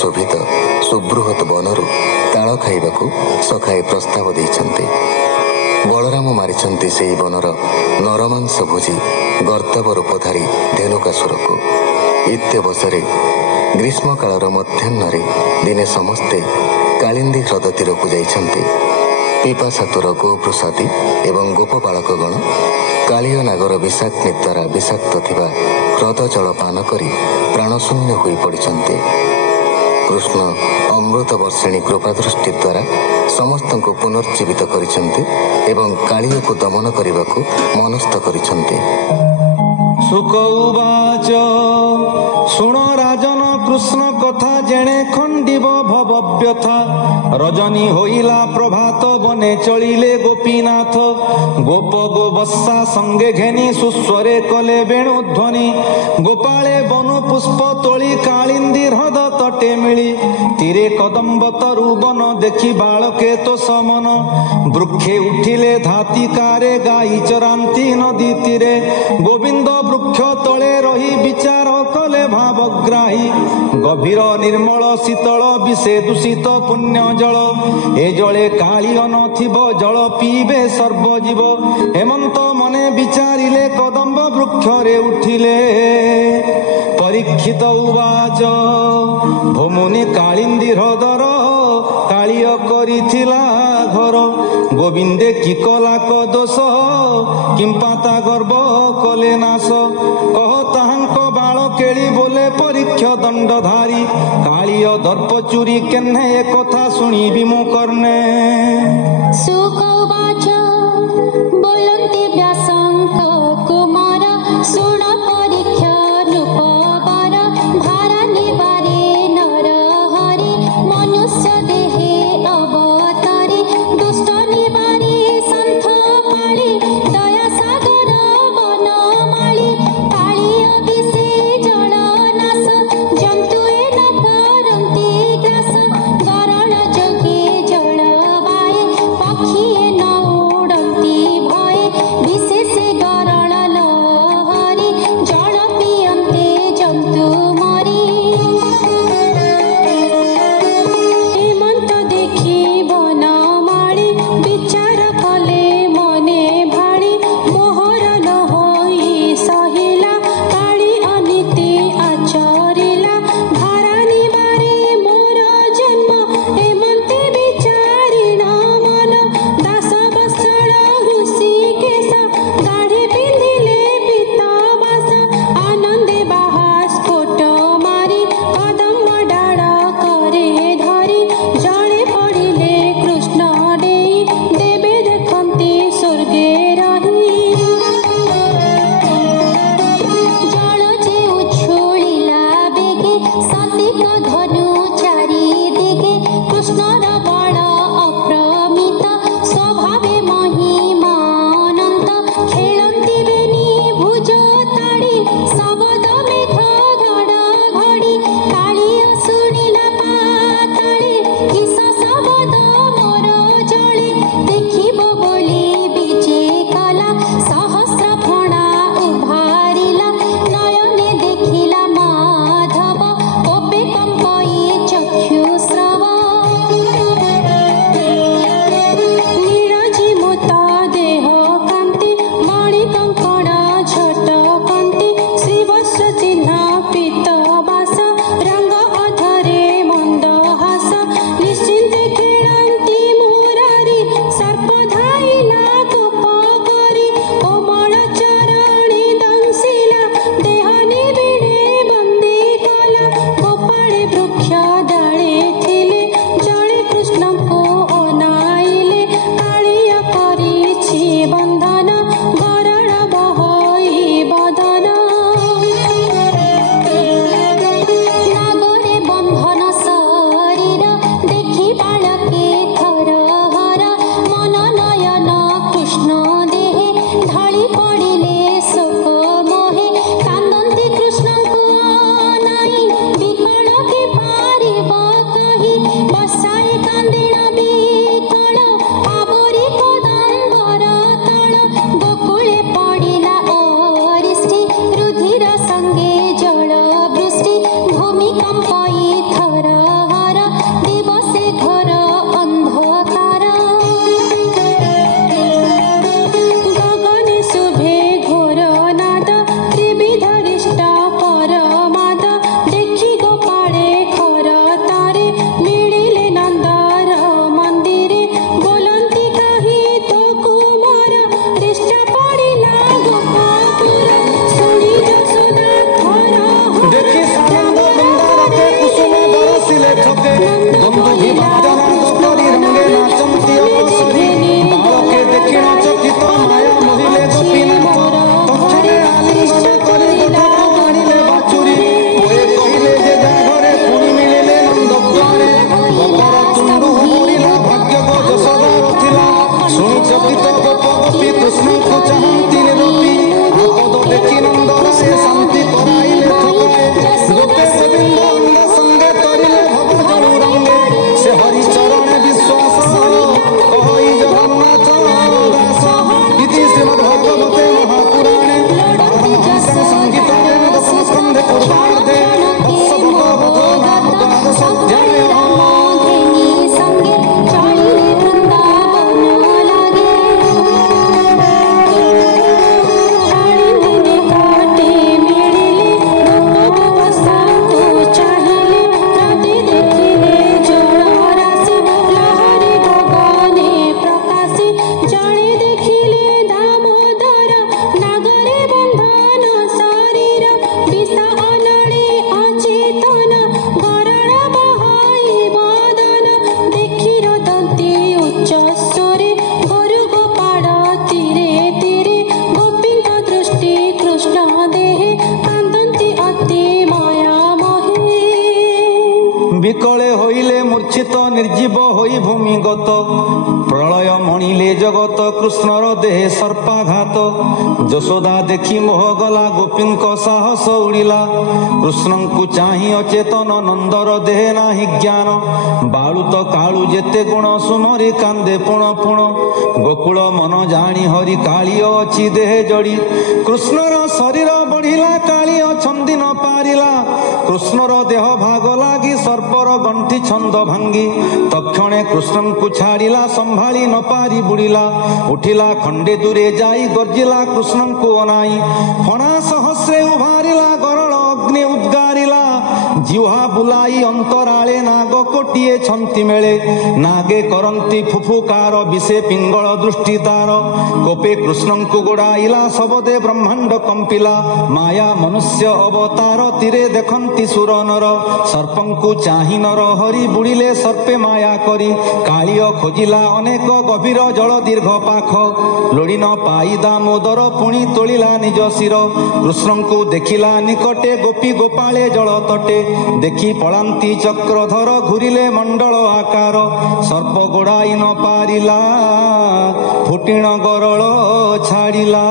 ଶୋଭିତ ସୁବୃହତ୍ ବନରୁ ତାଳ ଖାଇବାକୁ ସଖାଏ ପ୍ରସ୍ତାବ ଦେଇଛନ୍ତି। ବଳରାମ ମାରିଛନ୍ତି ସେହି ବନର ନରମାଂସ ଭୋଜି ଗର୍ତ୍ତବ ରୂପଧାରୀ ଧେନୁକାସୁରକୁ। ଇତ୍ୟବସରେ ଗ୍ରୀଷ୍ମକାଳର ମଧ୍ୟାହ୍ନରେ ଦିନେ ସମସ୍ତେ କାଳିନ୍ଦୀ ହ୍ରଦ ତୀରକୁ ଯାଇଛନ୍ତି। ପିପାସାତୁର ଗୋବୃଷାଦୀ ଏବଂ ଗୋପବାଳକଗଣ କାଳିୟ ନାଗର ବିଷାଗ୍ନି ଦ୍ୱାରା ବିଷାକ୍ତ ଥିବା ହ୍ରଦ ଜଳ ପାନ କରି ପ୍ରାଣଶୂନ୍ୟ ହୋଇ ପଡ଼ିଛନ୍ତି। କୃଷ୍ଣ ଅମୃତ ବର୍ଷିଣୀ କୃପାଦୃଷ୍ଟି ଦ୍ୱାରା ସମସ୍ତଙ୍କୁ ପୁନର୍ଜୀବିତ କରିଛନ୍ତି ଏବଂ କାଳିୟକୁ ଦମନ କରିବାକୁ ମନସ୍ଥ କରିଛନ୍ତି। ଶୁକ ଉବାଚ ଶୁଣ ରାଜନ କୃଷ୍ଣ କଥା ଜେଣେ ଖଣ୍ଡିବ ଭବ ବ୍ୟଥା। ରଜନୀ ହୋଇଲା ପ୍ରଭାତ ବନେ ଚଳିଲେ ଗୋପୀନାଥ। ଗୋପ ଗୋବତ୍ସା ସଙ୍ଗେ ଘେନି ସୁସ୍ୱରେ କଲେ ବେଣୁଧ୍ୱନି। ଗୋପାଳେ ବନୁ ପୁଷ୍ପ ତୋଳି କାଳିନ୍ଦୀ ହ୍ରଦ ତଟେ ମିଳି। ତୀରେ କଦମ୍ବ ତରୁ ବନ ଦେଖି ବାଳକେ ତ ସମନ। ବୃକ୍ଷେ ଉଠିଲେ ଧାତିକାରେ ଗାଈ ଚରାନ୍ତି ନଦୀ ତୀରେ। ଗୋବିନ୍ଦ ବୃକ୍ଷ ତଳେ ରହି ବିଚାର କଲେ ଭାବଗ୍ରାହୀ। ଗଭୀର ନିର୍ମଳ ଶୀତଳ ବିଷେ ଦୂଷିତ ପୁଣ୍ୟ ଜଳ। ଏ ଜଳେ କାଳିୟ ନଥିବ ଜଳ ପିଇବେ ସର୍ବଜୀବ। ହେମନ୍ତ ମନେ ବିଚାରିଲେ କଦମ୍ବ ବୃକ୍ଷରେ ଉଠିଲେ। ପରୀକ୍ଷିତ ଉବାଚ ଭୂମୁନି କାଳିନ୍ଦୀ ହ୍ରଦର କାଳିୟ କରିଥିଲା ଘର। ଗୋବିନ୍ଦେ କି କଲା କ ଦୋଷ କିମ୍ପା ତା ଗର୍ବ କଲେ ନାଶ। କହ ତାହାଙ୍କ ବାଳ କେଳି ବୋଲେ ପରୀକ୍ଷ ଦଣ୍ଡଧାରୀ। କାଳିୟ ଦର୍ପ ଚୁରି କେହ୍ନେ ଏ କଥା ଶୁଣିବି ମୁଁ କର୍ଣ୍ଣେ। ଶୁକ ଉବାଚ ବୋଲନ୍ତି ବ୍ୟାସଙ୍କ କୁମାର। ଶୁଣ ପରୀକ୍ଷ ନୃପବର ଭାରା ନିବାରେ ନର ହରି। ମନୁଷ୍ୟ ଦେହେ ଅବତାରେ ଦୁଷ୍ଟ ନିବାରେ ସନ୍ଥ ପାଳି। ଦୟା ସାଗର ବନମାଳି କାଳିୟ ବିଷେ ଜଳ ନାଶ। ଜନ୍ତୁ ଏ ନ କରନ୍ତି ଗ୍ରାସ ଗରଣ ଯୋଗେ ଜଳବାଏ। ପକ୍ଷୀ ଏ ନ ଉଡ଼ନ୍ତି ଭଏ ବିଶେଷ ଗରଣ ଲହରୀ। ଜଳ ପିଅନ୍ତେ ଜନ୍ତୁ ମରି। ହେମନ୍ତ ଦେଖି ବନମାଳି ବିଚାର କଲେ ମନେ ଭାଳି। ମୋହର ନ ହୋଇ ସହିଲା କାଳି ଅନୀତି ଆଚରିଲା। ଭାରା ନିବାରେ ମୋର ଜନ୍ମ ହେମନ୍ତେ ବିଚାରିଣ ମନ। ଦାସ ବତ୍ସଳ ହୃଷିକେଶ ଗାଢ଼ି ପିନ୍ଧିଲେ ପୀତାବାସ। ଆନନ୍ଦେ ବାହା ସ୍ଫୋଟ ମାରି କଦମ୍ବ ଡାଳ କରେ ଧରି। ଜଳେ ପଡ଼ିଲେ କୃଷ୍ଣ ଡେଇଁ ଦେବେ ଦେଖନ୍ତି ସ୍ୱର୍ଗେ ରହି। ଜଳ ଯେ ଉଛୁଳିଲା ବେଗେ ସତିକ ଧନୁ ଚାରି ଦିଗେ। କୃଷ୍ଣର ବଳ ଅପ୍ରମିତ ସ୍ୱଭାବେ ମହିମାନନ୍ତ। ଖେଳନ୍ତି ବେନି ଭୁଜ ତାଡ଼ି ଶବଦ ମେଘ ଘଡ଼ଘଡ଼ି। କାଳିୟ ଶୁଣିଲା ପାତାଳେ କିସ ଶବଦ ମୋର ଜଳେ। ଦେଖିବ ବୋଲି ବିଜେ କଲା ସହସ୍ର ଫଣା ଉଭାରିଲା। ନୟନେ ଦେଖିଲା ମାଧବ କୋପେ କମ୍ପଇ ଚକ୍ଷୁ ସ୍ରବ। ନୀଳଜିମୁତ ଦେହ କାନ୍ତି ମଣି କଙ୍କଣ ଝଟ କାନ୍ତି। ଶ୍ରୀବତ୍ସ ଚିହ୍ନ ପୀତବାସ ରଙ୍ଗ ଅଧରେ ମନ୍ଦହାସ। ନିଶ୍ଚିନ୍ତେ ଖେଳନ୍ତି ମୁରାରି ସର୍ପ ଧାଇଲା କୋପ କରି। କୋମଳ ଚରଣୀ ଦଂଶିଲା ଦେହ ନିବିଡ଼େ ବନ୍ଦୀ କଲା। ଗୋପାଳେ ବୃକ୍ଷ ଡାଳେ ଥିଲେ ଜଳେ କୃଷ୍ଣଙ୍କୁ ଅନାଇଲେ। କାଳିୟ କରିଛି ବନ୍ଧନ ଗରଣ ବହଇ ବଦନ। ନାଗରେ ବନ୍ଧନ ଶରୀର ଦେଖି ବାଳକେ ଥରହର। ମନ ନୟନ କୃଷ୍ଣ ଦେହେ ଢଳି ପଡ଼ିଲେ ଶୋକ ମୋହେ। କାନ୍ଦନ୍ତି କୃଷ୍ଣଙ୍କୁ ଅନାଇ ବିକଳ କି ପାରିବ କହି। ବର୍ଷାଏ କାନ୍ଦିଣ ବିକଳ ଆବରି କଦମ୍ବର ତଳ। ଗୋକୁଳେ ପଡ଼ିଲା ଅରିଷ୍ଟି ରୁଧିର ସଙ୍ଗେ ଜଳ ବୃଷ୍ଟି। ଭୂମି କମ୍ପଇ ଥର ମୂର୍ଚ୍ଛିତ ନିର୍ଜୀବ ହୋଇ ଭୂମିଗତ ପ୍ରଳୟ ମଣିଲେ ଜଗତ କୃଷ୍ଣର ଦେହେ ସର୍ପାଘାତ ଯଶୋଦା ଦେଖି ମୋହ ଗଲା ଗୋପୀଙ୍କ ସାହସ ଉଡ଼ିଲା କୃଷ୍ଣଙ୍କୁ ଚାହିଁ ଅଚେତନ ନନ୍ଦର ଦେହେ ନାହିଁ ଜ୍ଞାନ ବାଳୁତ କାଳୁ ଯେତେ ଗୁଣ ସୁମରି କାନ୍ଦେ ପୁଣ ପୁଣ ଗୋକୁଳ ମନ ଜାଣି ହରି କାଳିଅ ଅଛି ଦେହେ ଜଡ଼ି କୃଷ୍ଣର ଶରୀର ବଢ଼ିଲା କାଳି ଅଛନ୍ତି ନ ପାରିଲା କୃଷ୍ଣର ଦେହ ଭାଗ ଲାଗି ସର୍ପର ଗଣ୍ଠି ଛନ୍ଦ ଭାଙ୍ଗି ତକ୍ଷଣେ କୃଷ୍ଣଙ୍କୁ ଛାଡ଼ିଲା ସମ୍ଭାଳି ନ ପାରି ବୁଡ଼ିଲା ଉଠିଲା ଖଣ୍ଡେ ଦୂରେ ଯାଇ ଗର୍ଜିଲା କୃଷ୍ଣଙ୍କୁ ଅନାଇ ଫଣା ସହସ୍ରେ ଉଭାରିଲା ଗରଳ ଅଗ୍ନି ଉଦ୍ଗାରିଲା ଜିହ୍ୱା ବୁଲାଇ ଅନ୍ତରାଳେ ନାଗ କୋଟିଏ ଛନ୍ତି ମେଳେ ନାଗେ କରନ୍ତି ଫୁଫୁକାର ବିଷେ ପିଙ୍ଗଳ ଦୃଷ୍ଟି ତାର କୋପେ କୃଷ୍ଣଙ୍କୁ ଗୋଡ଼ାଇଲା ଶବଦେ ବ୍ରହ୍ମାଣ୍ଡ କମ୍ପିଲା ମାୟା ମନୁଷ୍ୟ ଅବତାର ତୀରେ ଦେଖନ୍ତି ସୁର ନର ସର୍ପଙ୍କୁ ଚାହିଁ ନର ହରି ବୁଡ଼ିଲେ ସର୍ପେ ମାୟା କରି କାଳିଅ ଖୋଜିଲା ଅନେକ ଗଭୀର ଜଳ ଦୀର୍ଘ ପାଖ ଲୋଡ଼ି ନ ପାଇ ଦାମୋଦର ପୁଣି ତୋଳିଲା ନିଜ ଶିର କୃଷ୍ଣଙ୍କୁ ଦେଖିଲା ନିକଟେ ଗୋପୀ ଗୋପାଳେ ଜଳ ତଟେ ଦେଖି ପଳାନ୍ତି ଚକ୍ରଧର ଘୁରିଲେ ମଣ୍ଡଳ ଆକାର ସର୍ପ ଗୋଡ଼ାଇ ନ ପାରିଲା ଫୁଟିଣ ଗରଳ ଛାଡ଼ିଲା।